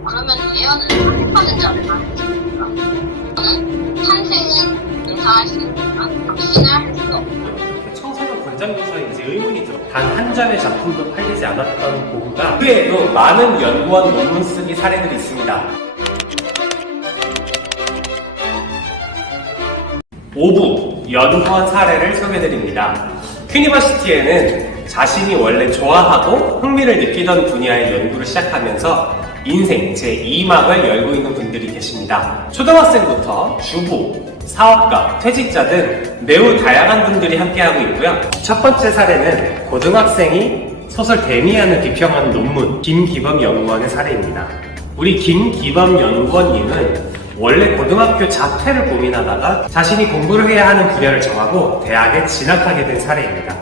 그러면 예언은 선택받은 자를 말해줍니다. 저는 탄생은 인정할 수 있지만 확신할 수 없다. 청소년 권장도서에 이제 의문이 들어. 단 한 점의 작품도 팔리지 않았던 고흐가 그 외에도 많은 연구원 논문 쓰기 사례들이 있습니다. 5부 연구원 사례를 소개드립니다. 큐니버시티에는 자신이 원래 좋아하고 흥미를 느끼던 분야의 연구를 시작하면서 인생 제2막을 열고 있는 분들이 계십니다. 초등학생부터 주부, 사업가, 퇴직자 등 매우 다양한 분들이 함께하고 있고요. 첫 번째 사례는 고등학생이 소설 데미안을 비평하는 논문 김기범 연구원의 사례입니다. 우리 김기범 연구원님은 원래 고등학교 자퇴를 고민하다가 자신이 공부를 해야 하는 분야를 정하고 대학에 진학하게 된 사례입니다.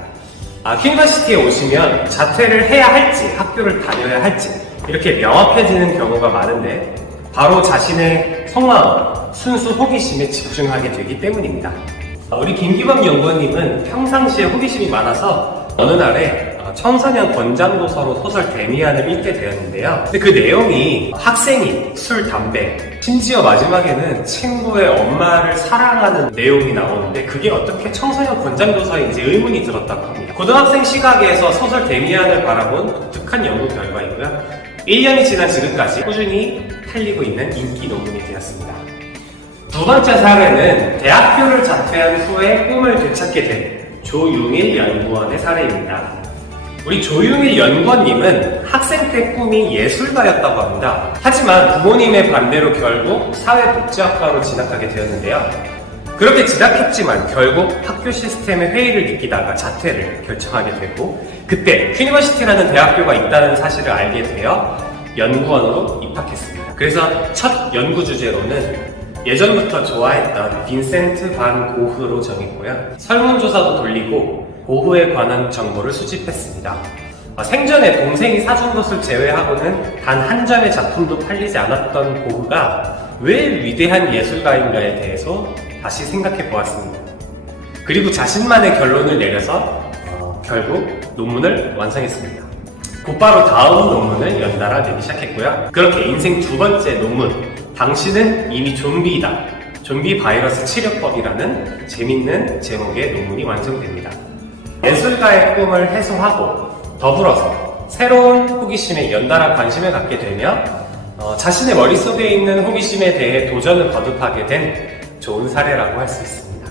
큐니버시티에 오시면 자퇴를 해야 할지 학교를 다녀야 할지 이렇게 명확해지는 경우가 많은데 바로 자신의 속마음, 순수 호기심에 집중하게 되기 때문입니다. 우리 김기범 연구원님은 평상시에 호기심이 많아서 어느 날에 청소년 권장도서로 소설 데미안을 읽게 되었는데요. 근데 그 내용이 학생이 술, 담배, 심지어 마지막에는 친구의 엄마를 사랑하는 내용이 나오는데 그게 어떻게 청소년 권장도서인지 의문이 들었다고 합니다. 고등학생 시각에서 소설 데미안을 바라본 독특한 연구 결과이고요. 1년이 지난 지금까지 꾸준히 팔리고 있는 인기 논문이 되었습니다. 두 번째 사례는 대학교를 자퇴한 후에 꿈을 되찾게 된 조용일 연구원의 사례입니다. 우리 조용일 연구원님은 학생 때 꿈이 예술가였다고 합니다. 하지만 부모님의 반대로 결국 사회복지학과로 진학하게 되었는데요. 그렇게 진학했지만 결국 학교 시스템의 회의를 느끼다가 자퇴를 결정하게 되고 그때 큐니버시티라는 대학교가 있다는 사실을 알게 되어 연구원으로 입학했습니다. 그래서 첫 연구 주제로는 예전부터 좋아했던 빈센트 반 고흐로 정했고요. 설문조사도 돌리고 고흐에 관한 정보를 수집했습니다. 생전에 동생이 사준 것을 제외하고는 단 한 점의 작품도 팔리지 않았던 고흐가 왜 위대한 예술가인가에 대해서 다시 생각해 보았습니다. 그리고 자신만의 결론을 내려서 결국 논문을 완성했습니다. 곧바로 다음 논문을 연달아 내기 시작했고요. 그렇게 인생 두 번째 논문, 당신은 이미 좀비이다. 좀비 바이러스 치료법이라는 재밌는 제목의 논문이 완성됩니다. 예술가의 꿈을 해소하고 더불어서 새로운 호기심에 연달아 관심을 갖게 되며 자신의 머릿속에 있는 호기심에 대해 도전을 거듭하게 된 좋은 사례라고 할 수 있습니다.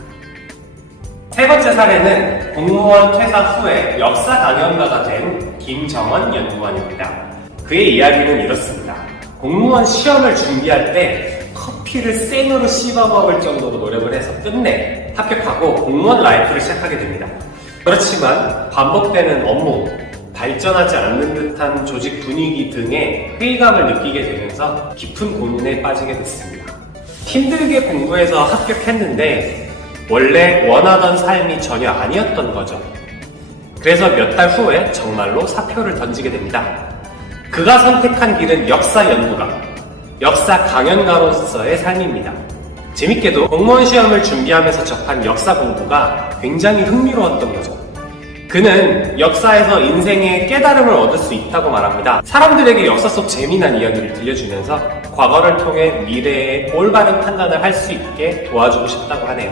세 번째 사례는 공무원 퇴사 후에 역사 강연가가 된 김정원 연구원입니다. 그의 이야기는 이렇습니다. 공무원 시험을 준비할 때 커피를 생으로 씹어 먹을 정도로 노력을 해서 끝내 합격하고 공무원 라이프를 시작하게 됩니다. 그렇지만 반복되는 업무, 발전하지 않는 듯한 조직 분위기 등의 회의감을 느끼게 되면서 깊은 고민에 빠지게 됐습니다. 힘들게 공부해서 합격했는데 원래 원하던 삶이 전혀 아니었던 거죠. 그래서 몇 달 후에 정말로 사표를 던지게 됩니다. 그가 선택한 길은 역사 연구가, 역사 강연가로서의 삶입니다. 재밌게도 공무원 시험을 준비하면서 접한 역사 공부가 굉장히 흥미로웠던 거죠. 그는 역사에서 인생의 깨달음을 얻을 수 있다고 말합니다. 사람들에게 역사 속 재미난 이야기를 들려주면서 과거를 통해 미래의 올바른 판단을 할 수 있게 도와주고 싶다고 하네요.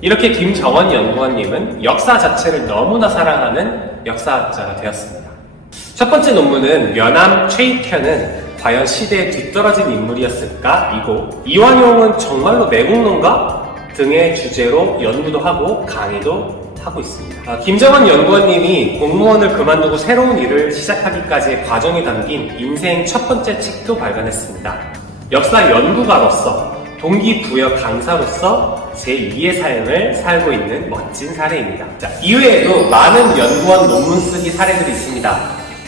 이렇게 김정원 연구원님은 역사 자체를 너무나 사랑하는 역사학자가 되었습니다. 첫 번째 논문은 면암 최익현은 과연 시대에 뒤떨어진 인물이었을까? 이고 이완용은 정말로 매국노인가? 등의 주제로 연구도 하고 강의도 하고 있습니다. 김정원 연구원님이 공무원을 그만두고 새로운 일을 시작하기까지의 과정이 담긴 인생 첫 번째 책도 발간했습니다. 역사 연구가로서 동기부여 강사로서 제2의 삶을 살고 있는 멋진 사례입니다. 이외에도 많은 연구원 논문 쓰기 사례들이 있습니다.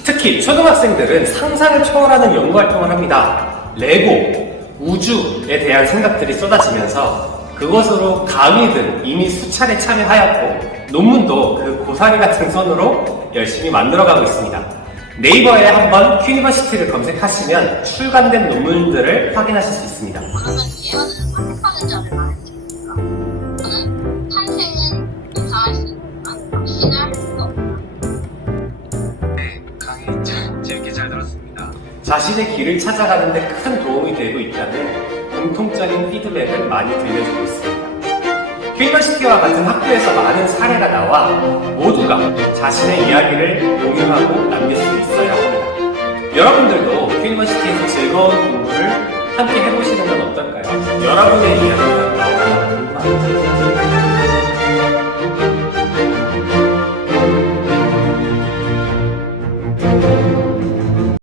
특히 초등학생들은 상상을 초월하는 연구활동을 합니다. 레고, 우주에 대한 생각들이 쏟아지면서 그것으로 강의든 이미 수차례 참여하였고 논문도 그 고사리 같은 손으로 열심히 만들어가고 있습니다. 네이버에 한번 큐니버시티를 검색하시면 출간된 논문들을 확인하실 수 있습니다. 그러면 예언은 선택받은 자를 말해줍니다. 저는 탄생은 인정할 수 있지만 확신할 수 없다. 네, 강의 재밌게 잘 들었습니다. 자, 자신의 길을 찾아가는데 큰 도움이 되고 있다는 공통적인 피드백을 많이 들려주고 있습니다. 큐니버시티와 같은 학교에서 많은 사례가 나와 모두가 자신의 이야기를 공유하고 남길 수 있어야 합니다. 여러분들도 큐니버시티에서 즐거운 공부를 함께 해보시는 건 어떨까요? 여러분의 이야기가 너무나 궁금합니다.